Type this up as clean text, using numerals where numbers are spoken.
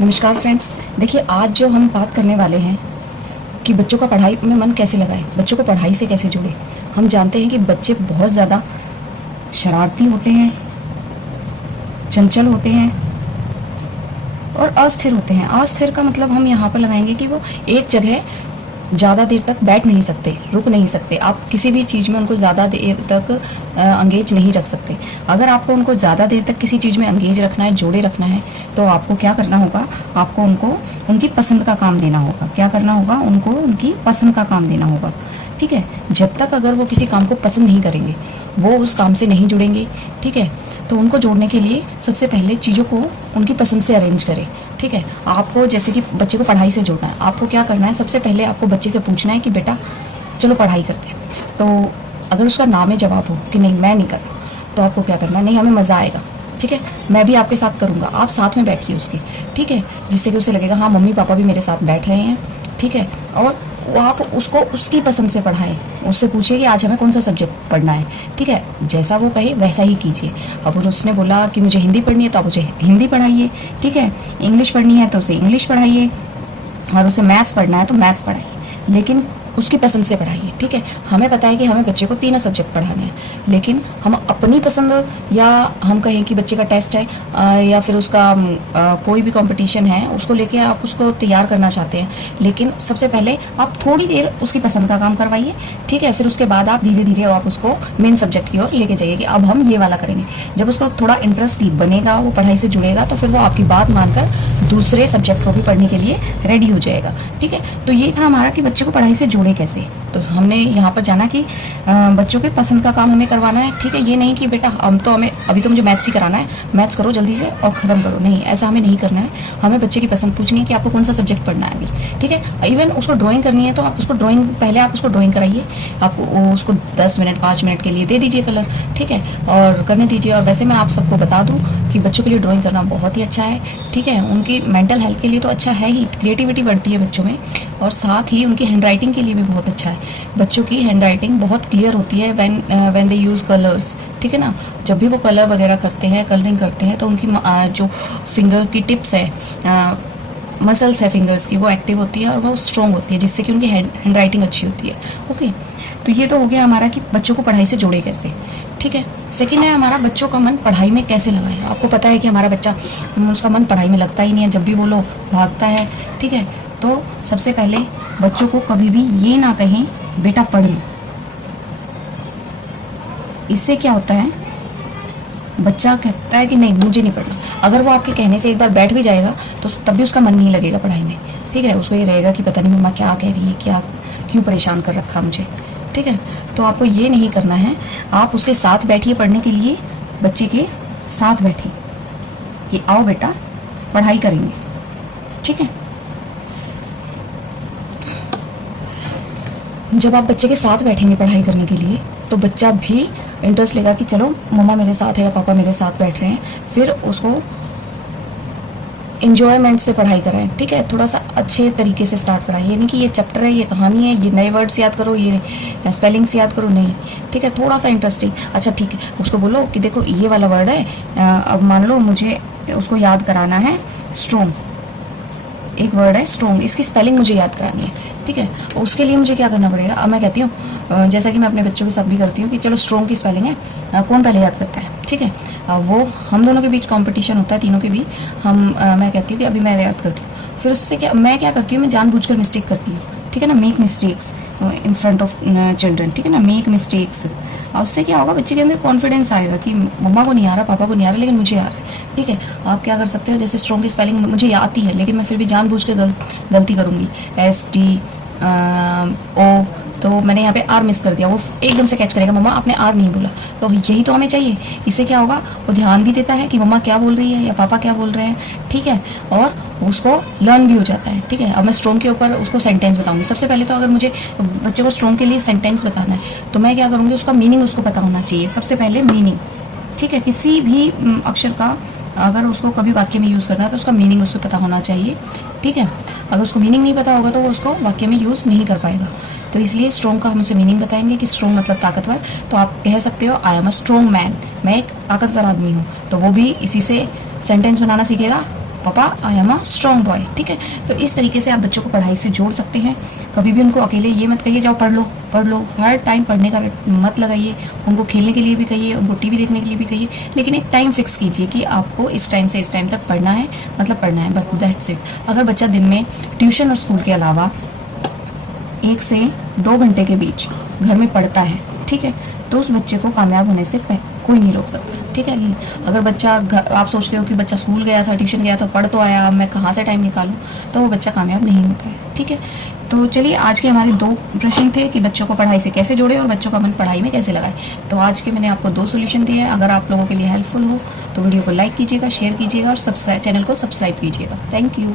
नमस्कार फ्रेंड्स। देखिए, आज जो हम बात करने वाले हैं कि बच्चों का पढ़ाई में मन कैसे लगाएं, बच्चों को पढ़ाई से कैसे जोड़ें। हम जानते हैं कि बच्चे बहुत ज़्यादा शरारती होते हैं, चंचल होते हैं और अस्थिर होते हैं। अस्थिर का मतलब हम यहाँ पर लगाएंगे कि वो एक जगह ज़्यादा देर तक बैठ नहीं सकते, रुक नहीं सकते। आप किसी भी चीज़ में उनको ज़्यादा देर तक अंगेज नहीं रख सकते। अगर आपको उनको ज़्यादा देर तक किसी चीज़ में अंगेज रखना है, जोड़े रखना है, तो आपको क्या करना होगा, आपको उनको उनकी पसंद का काम देना होगा। क्या करना होगा, उनको उनकी पसंद का काम देना होगा। ठीक है, जब तक अगर वो किसी काम को पसंद नहीं करेंगे, वो उस काम से नहीं जुड़ेंगे। ठीक है, तो उनको जोड़ने के लिए सबसे पहले चीज़ों को उनकी पसंद से अरेंज करें। ठीक है, आपको जैसे कि बच्चे को पढ़ाई से जोड़ना है, आपको क्या करना है, सबसे पहले आपको बच्चे से पूछना है कि बेटा चलो पढ़ाई करते हैं। तो अगर उसका ना में जवाब हो कि नहीं मैं नहीं कर रहा, तो आपको क्या करना है, नहीं हमें मज़ा आएगा, ठीक है, मैं भी आपके साथ करूँगा। आप साथ में बैठिए उसके, ठीक है, जिससे कि उसे लगेगा हाँ मम्मी पापा भी मेरे साथ बैठ रहे हैं। ठीक है, और आप उसको उसकी पसंद से पढ़ाएं। उससे पूछिए कि आज हमें कौन सा सब्जेक्ट पढ़ना है। ठीक है, जैसा वो कहे वैसा ही कीजिए। अब उसने बोला कि मुझे हिंदी पढ़नी है, तो आप उसे हिंदी पढ़ाइए। ठीक है, इंग्लिश पढ़नी है तो उसे इंग्लिश पढ़ाइए, और उसे मैथ्स पढ़ना है तो मैथ्स पढ़ाइए, लेकिन उसकी पसंद से पढ़ाइए। ठीक है, हमें पता है कि हमें बच्चे को तीनों सब्जेक्ट पढ़ाने हैं, लेकिन हम अपनी पसंद, या हम कहें कि बच्चे का टेस्ट है या फिर उसका कोई भी कंपटीशन है, उसको लेके आप उसको तैयार करना चाहते हैं, लेकिन सबसे पहले आप थोड़ी देर उसकी पसंद का काम करवाइए। ठीक है, फिर उसके बाद आप धीरे धीरे आप उसको मेन सब्जेक्ट की ओर लेके जाइए कि अब हम ये वाला करेंगे। जब उसको थोड़ा इंटरेस्ट बनेगा, वो पढ़ाई से जुड़ेगा, तो फिर वो आपकी बात मानकर दूसरे सब्जेक्ट को भी पढ़ने के लिए रेडी हो जाएगा। ठीक है, तो ये था हमारा कि बच्चे को पढ़ाई से जोड़े कैसे। तो हमने यहाँ पर जाना कि बच्चों के पसंद का काम हमें करवाना है। ठीक है, ये नहीं कि बेटा हमें अभी तो मुझे मैथ्स ही कराना है, मैथ्स करो जल्दी से और ख़त्म करो, नहीं, ऐसा हमें नहीं करना है। हमें बच्चे की पसंद पूछनी है कि आपको कौन सा सब्जेक्ट पढ़ना है अभी। ठीक है, इवन उसको ड्राइंग करनी है तो आप उसको ड्राइंग, पहले आप उसको ड्राइंग कराइए, आप उसको 10 मिनट 5 मिनट के लिए दे दीजिए कलर। ठीक है, और करने दीजिए। और वैसे मैं आप सबको बता दूँ कि बच्चों के लिए ड्राइंग करना बहुत ही अच्छा है। ठीक है, उनकी मेंटल हेल्थ के लिए तो अच्छा है ही, क्रिएटिविटी बढ़ती है बच्चों में, और साथ ही उनकी हैंड राइटिंग के लिए भी बहुत अच्छा है। बच्चों की हैंड राइटिंग बहुत क्लियर होती है व्हेन दे यूज़ कलर्स। ठीक है ना, जब भी वो कलर वगैरह करते हैं, कलरिंग करते हैं, तो उनकी जो फिंगर की टिप्स है, मसल्स है फिंगर्स की, वो एक्टिव होती है और वो स्ट्रॉन्ग होती है, जिससे कि उनकी हैंड राइटिंग अच्छी होती है। ओके, तो ये तो हो गया हमारा कि बच्चों को पढ़ाई से जोड़े कैसे। ठीक है, सेकेंड है हमारा बच्चों का मन पढ़ाई में कैसे लगाए। आपको पता है कि हमारा बच्चा, उसका मन पढ़ाई में लगता ही नहीं है, जब भी बोलो भागता है। ठीक है, तो सबसे पहले बच्चों को कभी भी ये ना कहें बेटा पढ़ लो। इससे क्या होता है, बच्चा कहता है कि नहीं मुझे नहीं पढ़ना। अगर वो आपके कहने से एक बार बैठ भी जाएगा तो तब भी उसका मन नहीं लगेगा पढ़ाई में। ठीक है, उसको ये रहेगा कि पता नहीं मम्मा क्या कह रही है, क्या क्यों परेशान कर रखा मुझे। ठीक है, तो आपको ये नहीं करना है। आप उसके साथ बैठिए पढ़ने के लिए, बच्चे के साथ बैठिए कि आओ बेटा पढ़ाई करेंगे। ठीक है, जब आप बच्चे के साथ बैठेंगे पढ़ाई करने के लिए, तो बच्चा भी इंटरेस्ट लेगा कि चलो मम्मा मेरे साथ है या पापा मेरे साथ बैठ रहे हैं। फिर उसको इंजॉयमेंट से पढ़ाई कराएं। ठीक है, थोड़ा सा अच्छे तरीके से स्टार्ट कराएं, ये नहीं कि ये चैप्टर है, ये कहानी है, ये नए वर्ड्स याद करो, ये स्पेलिंग्स याद करो, नहीं। ठीक है, थोड़ा सा इंटरेस्टिंग। अच्छा ठीक है, उसको बोलो कि देखो ये वाला वर्ड है, अब मान लो मुझे उसको याद कराना है स्ट्रॉन्ग, एक वर्ड है स्ट्रॉन्ग, इसकी स्पेलिंग मुझे याद करानी है। ठीक है, उसके लिए मुझे क्या करना पड़ेगा, अब मैं कहती हूँ जैसा कि मैं अपने बच्चों के साथ भी करती हूँ कि चलो स्ट्रॉन्ग की स्पेलिंग है, कौन पहले याद करता है। ठीक है, वो हम दोनों के बीच कंपटीशन होता है, तीनों के बीच। मैं कहती हूँ कि अभी मैं याद करती हूँ, फिर उससे मैं क्या करती हूँ, मैं जानबूझकर मिस्टेक करती हूँ। ठीक है ना, make mistakes in front of children. ठीक है ना, मेक मिस्टेक्स। और उससे क्या होगा, बच्चे के अंदर कॉन्फिडेंस आएगा कि मम्मा को नहीं आ रहा, पापा को नहीं आ रहा, लेकिन मुझे आ रहा है। ठीक है, आप क्या कर सकते हो, जैसे स्ट्रॉन्ग की स्पेलिंग मुझे आती है, लेकिन मैं फिर भी जानबूझ के गलती करूँगी, STO, तो मैंने यहाँ पे आर मिस कर दिया, वो एकदम से कैच करेगा मम्मा आपने आर नहीं बोला। तो यही तो हमें चाहिए। इससे क्या होगा, वो ध्यान भी देता है कि मम्मा क्या बोल रही है या पापा क्या बोल रहे हैं। ठीक है, और उसको लर्न भी हो जाता है। ठीक है, अब मैं स्ट्रॉन्ग के ऊपर उसको सेंटेंस बताऊंगी। सबसे पहले तो अगर मुझे बच्चे को स्ट्रॉन्ग के लिए सेंटेंस बताना है, तो मैं क्या करूँगी, उसका मीनिंग उसको पता होना चाहिए। सबसे पहले मीनिंग। ठीक है, किसी भी अक्षर का अगर उसको कभी वाक्य में यूज़ करना है तो उसका मीनिंग उसको पता होना चाहिए। ठीक है, अगर उसको मीनिंग नहीं पता होगा तो वो उसको वाक्य में यूज़ नहीं कर पाएगा। तो इसलिए स्ट्रॉन्ग का हम उसे मीनिंग बताएंगे कि स्ट्रॉन्ग मतलब ताकतवर। तो आप कह सकते हो I am a strong man, मैं एक ताकतवर आदमी हूँ। तो वो भी इसी से सेंटेंस बनाना सीखेगा पापा I am a strong boy. ठीक है, तो इस तरीके से आप बच्चों को पढ़ाई से जोड़ सकते हैं। कभी भी उनको अकेले ये मत कहिए जाओ पढ़ लो पढ़ लो, हर टाइम पढ़ने का मत लगाइए। उनको खेलने के लिए भी कहिए, उनको टीवी देखने के लिए भी कहिए, लेकिन एक टाइम फिक्स कीजिए कि आपको इस टाइम से इस टाइम तक पढ़ना है, मतलब पढ़ना है, बस दैट्स इट। अगर बच्चा दिन में ट्यूशन और स्कूल के अलावा 1 से 2 घंटे के बीच घर में पढ़ता है, ठीक है, तो उस बच्चे को कामयाब होने से कोई नहीं रोक सकता। ठीक है, अगर बच्चा आप सोचते हो कि बच्चा स्कूल गया था, ट्यूशन गया था, पढ़ तो आया, अब मैं कहाँ से टाइम निकालूं, तो वो बच्चा कामयाब नहीं होता है। ठीक है, तो चलिए आज के हमारे 2 प्रश्न थे कि बच्चों को पढ़ाई से कैसे जोड़े और बच्चों का मन पढ़ाई में कैसे लगाए। तो आज के मैंने आपको 2 सोल्यूशन दिए हैं। अगर आप लोगों के लिए हेल्पफुल हो तो वीडियो को लाइक कीजिएगा, शेयर कीजिएगा और चैनल को सब्सक्राइब कीजिएगा। Thank you.